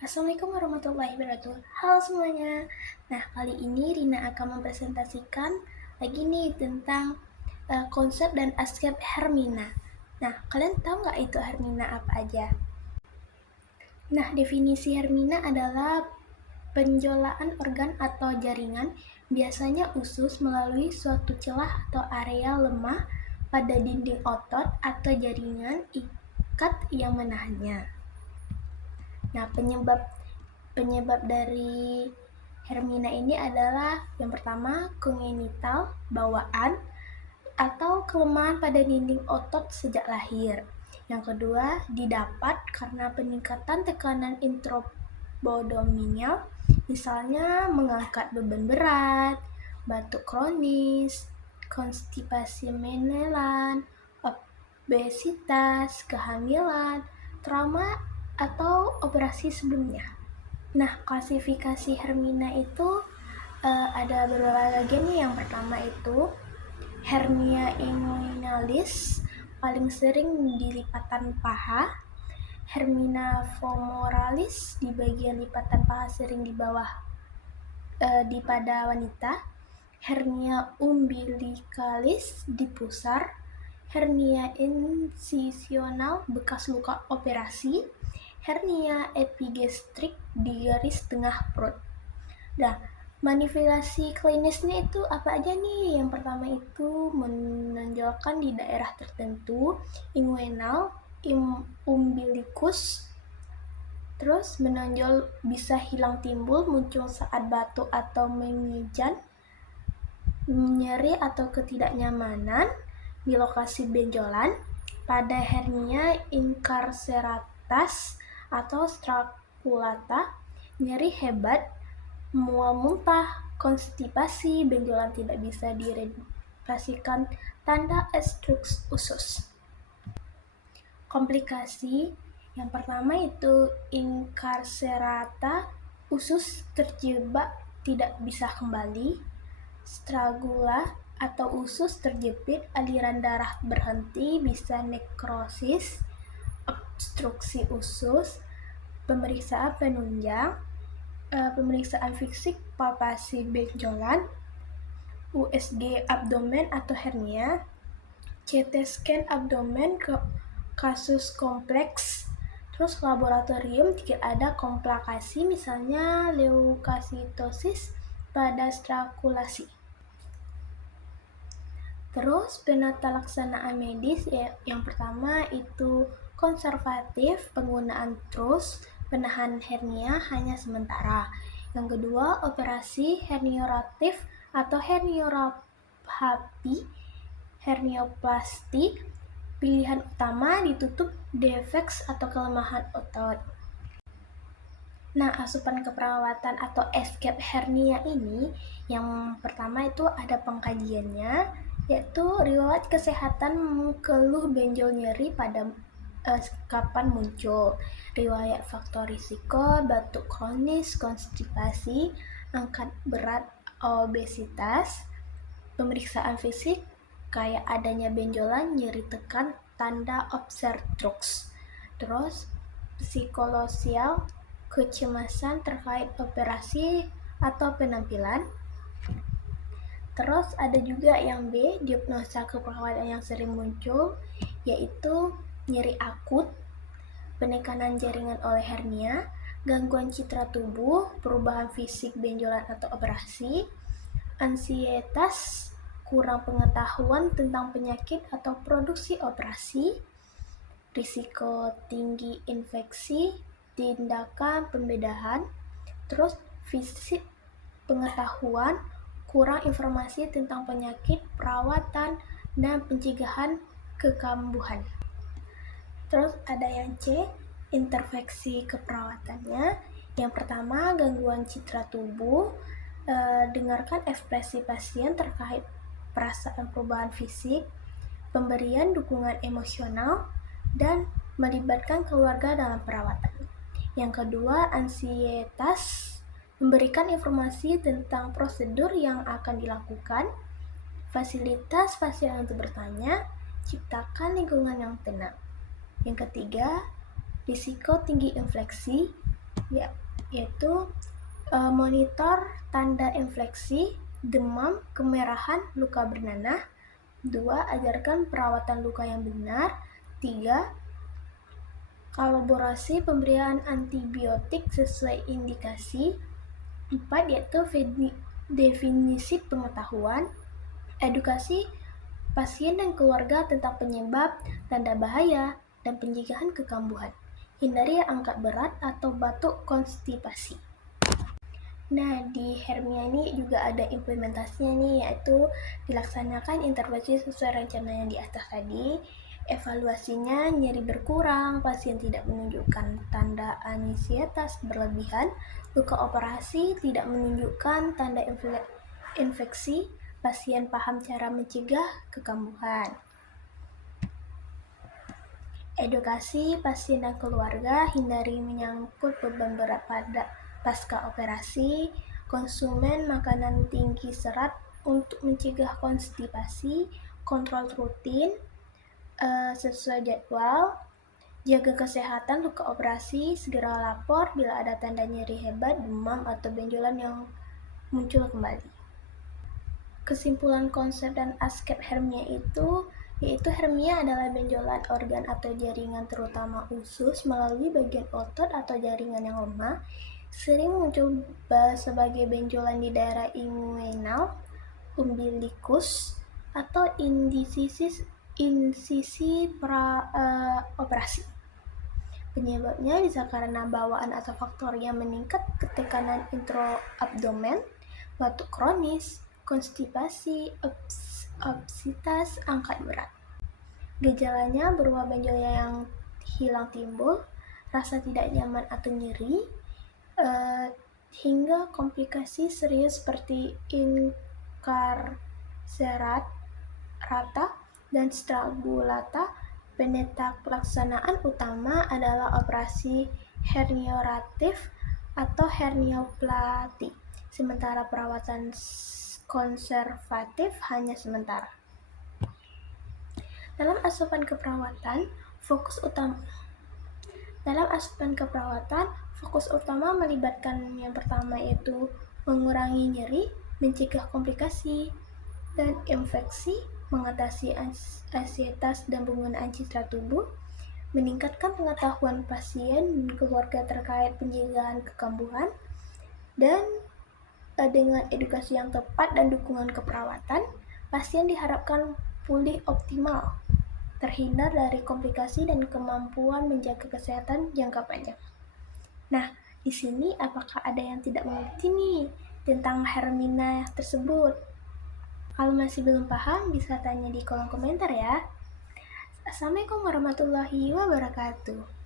Assalamualaikum warahmatullahi wabarakatuh. Halo semuanya. Nah, kali ini Rina akan mempresentasikan lagi nih tentang konsep dan aspek Hermina. Nah, kalian tahu nggak itu Hermina apa aja? Nah, definisi Hermina adalah penjolaan organ atau jaringan, biasanya usus melalui suatu celah atau area lemah pada dinding otot atau jaringan ikat yang menahannya. Nah, penyebab dari Hermina ini adalah yang pertama kongenital, bawaan, atau kelemahan pada dinding otot sejak lahir. Yang kedua, didapat karena peningkatan tekanan intraabdominal, misalnya mengangkat beban berat, batuk kronis, konstipasi menelan, obesitas, kehamilan, trauma, atau operasi sebelumnya. Nah, klasifikasi Hermina itu ada berbagai nih. Yang pertama itu hernia inguinalis, paling sering di lipatan paha. Hermina femoralis di bagian lipatan paha, sering di bawah di pada wanita. Hernia umbilicalis di pusar. Hernia insisional bekas luka operasi. Hernia epigastrik di garis tengah perut. Nah, manifestasi klinisnya itu apa aja nih? Yang pertama itu menonjolkan di daerah tertentu, inguinal, umbilicus. Terus menonjol bisa hilang timbul, muncul saat batuk atau mengijan, nyeri atau ketidaknyamanan di lokasi benjolan. Pada hernia incarceratas atau strangulata, nyeri hebat, mual muntah, konstipasi, benjolan tidak bisa direfleksikan, tanda obstruksi usus. Komplikasi yang pertama itu incarcerata, usus terjebak tidak bisa kembali. Strangula atau usus terjepit, aliran darah berhenti, bisa nekrosis. Obstruksi usus. Pemeriksaan penunjang, pemeriksaan fisik, palpasi benjolan, USG abdomen atau hernia, CT scan abdomen ke kasus kompleks, terus laboratorium jika ada komplikasi, misalnya leukositosis pada strangulasi. Terus penata laksanaan medis yang pertama itu konservatif, penggunaan trus, penahan hernia hanya sementara. Yang kedua, operasi hernioratif atau herniorabhapi, hernioplasti, pilihan utama ditutup defeks atau kelemahan otot. Nah, asupan keperawatan atau escape hernia ini, yang pertama itu ada pengkajiannya, yaitu riwayat kesehatan keluh benjol nyeri pada kapan muncul, riwayat faktor risiko, batuk kronis, konstipasi, angkat berat, obesitas, pemeriksaan fisik kayak adanya benjolan, nyeri tekan, tanda obstruksi. Terus psikososial, kecemasan terkait operasi atau penampilan. Terus ada juga yang B, diagnosa keperawatan yang sering muncul, yaitu nyeri akut, penekanan jaringan oleh hernia, gangguan citra tubuh, perubahan fisik benjolan atau operasi, ansietas, kurang pengetahuan tentang penyakit atau produksi operasi, risiko tinggi infeksi, tindakan pembedahan, terus fisik pengetahuan, kurang informasi tentang penyakit, perawatan, dan pencegahan kekambuhan. Terus ada yang C, intervensi keperawatannya. Yang pertama, gangguan citra tubuh, dengarkan ekspresi pasien terkait perasaan perubahan fisik, pemberian dukungan emosional, dan melibatkan keluarga dalam perawatan. Yang kedua, ansietas, memberikan informasi tentang prosedur yang akan dilakukan, fasilitas pasien untuk bertanya, ciptakan lingkungan yang tenang. Yang ketiga, risiko tinggi infeksi, yaitu monitor tanda infeksi, demam, kemerahan, luka bernanah. 2. Ajarkan perawatan luka yang benar. 3. Kolaborasi pemberian antibiotik sesuai indikasi. 4. Yaitu definisi pengetahuan, edukasi pasien dan keluarga tentang penyebab, tanda bahaya, dan pencegahan kekambuhan. Hindari angkat berat atau batuk konstipasi. Nah, di Hermia ini juga ada implementasinya nih, yaitu dilaksanakan intervensi sesuai rencana yang di atas tadi. Evaluasinya nyeri berkurang, pasien tidak menunjukkan tanda anksietas berlebihan, luka operasi tidak menunjukkan tanda infeksi, pasien paham cara mencegah kekambuhan. Edukasi pasien dan keluarga, hindari menyangkut beban berat pada pasca operasi, konsumen makanan tinggi serat untuk mencegah konstipasi, kontrol rutin sesuai jadwal, jaga kesehatan luka operasi, segera lapor bila ada tanda nyeri hebat, demam, atau benjolan yang muncul kembali. Kesimpulan konsep dan askep hernia yaitu hernia adalah benjolan organ atau jaringan terutama usus melalui bagian otot atau jaringan yang lemah, sering muncul sebagai benjolan di daerah inguinal, umbilikus, atau insisi operasi. Penyebabnya bisa karena bawaan atau faktor yang meningkat tekanan intraabdomen, batuk kronis, konstipasi, obesitas, angkat berat. Gejalanya berupa benjolan yang hilang timbul, rasa tidak nyaman atau nyeri, hingga komplikasi serius seperti incarcerata dan strangulata. Pelaksanaan utama adalah operasi hernioratif atau hernioplasti, sementara perawatan konservatif hanya sementara. Dalam asupan keperawatan, fokus utama melibatkan yang pertama yaitu mengurangi nyeri, mencegah komplikasi dan infeksi, mengatasi ansietas dan penggunaan citra tubuh, meningkatkan pengetahuan pasien dan keluarga terkait pencegahan kekambuhan, dan dengan edukasi yang tepat dan dukungan keperawatan, pasien diharapkan pulih optimal, terhindar dari komplikasi dan kemampuan menjaga kesehatan jangka panjang. Nah, di sini apakah ada yang tidak mengerti nih tentang Hermina tersebut? Kalau masih belum paham, bisa tanya di kolom komentar ya. Assalamualaikum warahmatullahi wabarakatuh.